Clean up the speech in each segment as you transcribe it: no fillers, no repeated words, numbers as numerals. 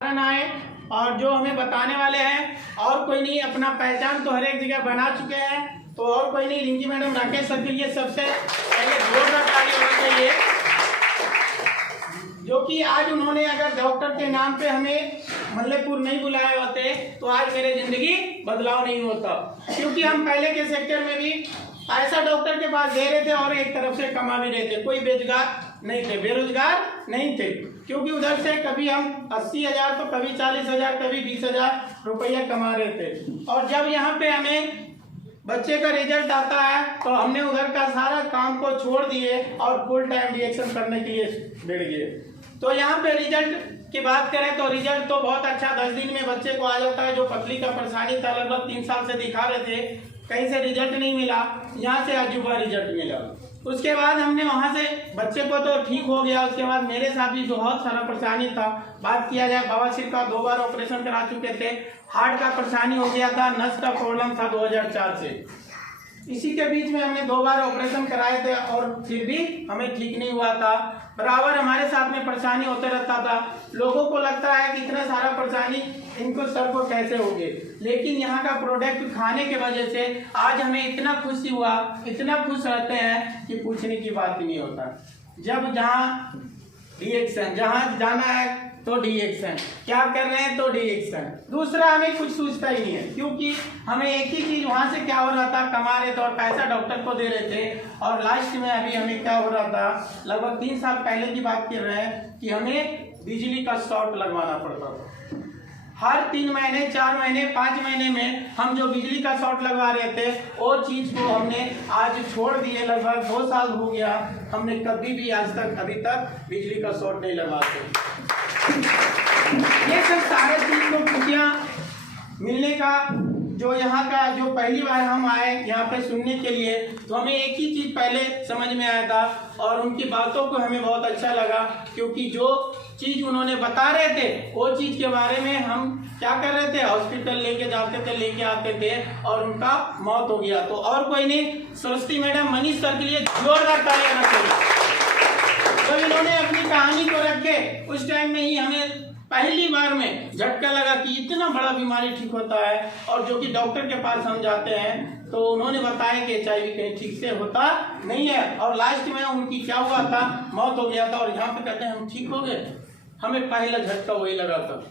आए और जो हमें बताने वाले हैं और कोई नहीं, अपना पहचान तो हर एक जगह बना चुके हैं, तो और कोई नहीं, रिंकी मैडम राकेश सर के लिए सबसे पहले जोरदार ताली होना चाहिए, जो कि आज उन्होंने अगर डॉक्टर के नाम पे हमें मल्लेपुर नहीं बुलाए होते तो आज मेरे जिंदगी बदलाव नहीं होता, क्योंकि हम पहले के सेक्टर में भी ऐसा डॉक्टर के पास दे रहे थे और एक तरफ से कमा भी रहे थे, कोई बेरोजगार नहीं थे, क्योंकि उधर से कभी हम 80,000 तो कभी 40,000 कभी 20,000 रुपया कमा रहे थे। और जब यहाँ पे हमें बच्चे का रिजल्ट आता है तो हमने उधर का सारा काम को छोड़ दिए और फुल टाइम रिएक्शन करने के लिए बैठ गए। तो यहाँ पे रिजल्ट की बात करें तो रिजल्ट तो बहुत अच्छा 10 दिन में बच्चे को आ जाता है। जो पतली का परेशानी था लगभग 3 साल से दिखा रहे थे, कहीं से रिजल्ट नहीं मिला, यहाँ से अजूबा रिजल्ट मिला। उसके बाद हमने वहाँ से बच्चे को तो ठीक हो गया। उसके बाद मेरे साथ भी बहुत सारा परेशानी था। बात किया जाए बवासीर का 2 बार ऑपरेशन करा चुके थे, हार्ट का परेशानी हो गया था, नस का प्रॉब्लम था 2004 से। इसी के बीच में हमने 2 बार ऑपरेशन कराए थे और फिर भी हमें ठीक नहीं हुआ था। बराबर हमारे साथ में परेशानी होते रहता था। लोगों को लगता है कि इतना सारा परेशानी इनको सर को कैसे हो गए, लेकिन यहाँ का प्रोडक्ट खाने के वजह से आज हमें इतना खुशी हुआ, इतना खुश रहते हैं कि पूछने की बात ही नहीं होता। जब जहाँ रिएक्शन, जहाँ जाना है तो रिएक्शन, क्या कर रहे हैं तो रिएक्शन, दूसरा हमें कुछ सोचता ही नहीं है, क्योंकि हमें एक ही चीज वहां से क्या हो रहा था, कमा रहे थे और पैसा डॉक्टर को दे रहे थे। और लास्ट में अभी हमें क्या हो रहा था, लगभग 3 साल पहले की बात कर रहे हैं कि हमें बिजली का शॉर्ट लगवाना पड़ता था। हर 3 महीने 4 महीने 5 महीने में हम जो बिजली का शॉर्ट लगवा रहे थे वो चीज को हमने आज छोड़ दिए। लगभग 2 साल हो गया, हमने कभी भी आज तक अभी तक बिजली का शॉर्ट नहीं लगवाते। ये सब सारे चीज को खुशियाँ मिलने का, जो यहाँ का जो पहली बार हम आए यहाँ पे सुनने के लिए, तो हमें एक ही चीज पहले समझ में आया था और उनकी बातों को हमें बहुत अच्छा लगा, क्योंकि जो चीज उन्होंने बता रहे थे वो चीज के बारे में हम क्या कर रहे थे, हॉस्पिटल लेके जाते थे, लेके आते थे और उनका मौत हो गया। तो और कोई नहीं, सरस्वती मैडम मनीष सर के लिए जोरदार ताली होना चाहिए। तो इन्होंने अपनी कहानी को रखे, उस टाइम में ही हमें पहली बार में झटका लगा कि इतना बड़ा बीमारी ठीक होता है। और जो कि डॉक्टर के पास हम जाते हैं तो उन्होंने बताया कि HIV कहीं ठीक से होता नहीं है, और लास्ट में उनकी क्या हुआ था, मौत हो गया था। और यहाँ पे कहते हैं हम ठीक हो गए, हमें पहला झटका वही लगा था।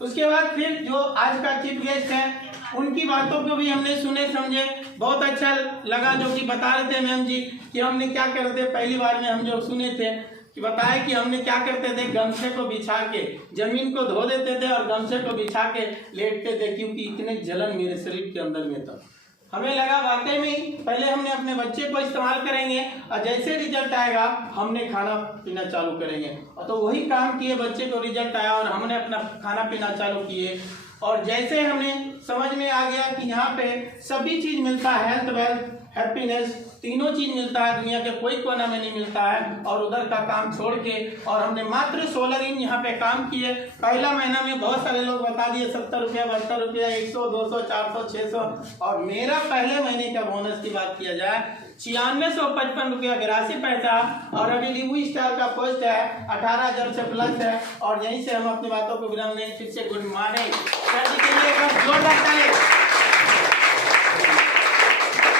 उसके बाद फिर जो आज का चीफ गेस्ट है उनकी बातों को भी हमने सुने समझे, बहुत अच्छा लगा। जो कि बता रहे थे मैम जी कि हमने क्या कर रहे थे, पहली बार में हम जो सुने थे कि बताया कि हमने क्या करते थे, गमछे को बिछा के जमीन को धो देते थे और गमछे को बिछा के लेटते थे, क्योंकि इतने जलन मेरे शरीर के अंदर में था। हमें लगा वाकई में पहले हमने अपने बच्चे को इस्तेमाल करेंगे और जैसे रिजल्ट आएगा हमने खाना पीना चालू करेंगे। तो वही काम किए, बच्चे को रिजल्ट आया और हमने अपना खाना पीना चालू किए। और जैसे हमें समझ में आ गया कि यहाँ पे सभी चीज मिलता है, हेल्थ वेल्थ हैप्पीनेस, तीनों चीज मिलता है, दुनिया के कोई कोना में नहीं मिलता है। और उधर का काम छोड़ के और हमने मात्र 16 दिन यहाँ पे काम किए। पहला महीना में बहुत सारे लोग बता दिए 70 रुपया 72 रुपया 100 200 400 600, और मेरा पहले महीने का बोनस की बात किया जाए 9655 रुपया 82 पैसा। और अभी रिव्यू स्टार का पोस्ट है 18,000 से प्लस है। और यहीं से हम अपनी बातों को विराम देंगे। फिर से गुड मॉर्निंग सर जी के लिए जोरदार ताली।